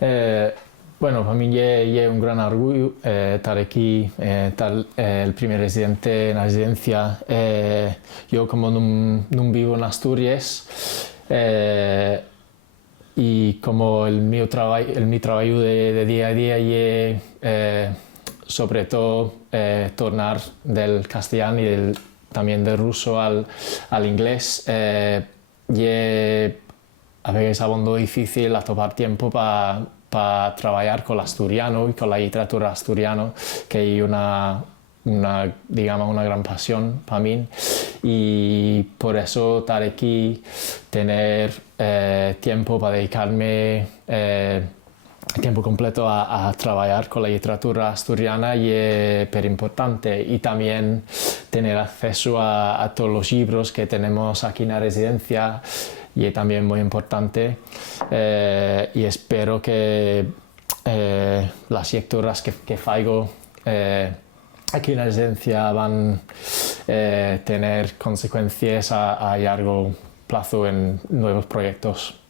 Eh, bueno, para mí es un gran orgullo estar aquí, estar el primer residente en la residencia. Yo como no vivo en Asturias eh, y como el mi trabajo de día a día es sobre todo tornar del castellano y también del ruso al inglés. Y a veces es muy difícil a tomar tiempo para trabajar con el asturiano y con la literatura asturiana, que es digamos, una gran pasión para mí. Y por eso estar aquí, tener tiempo para dedicarme tiempo completo a trabajar con la literatura asturiana y es súper importante. Y también tener acceso a todos los libros que tenemos aquí en la residencia y es también muy importante. Y espero que las lecturas que hago aquí en la residencia van a tener consecuencias a largo plazo en nuevos proyectos.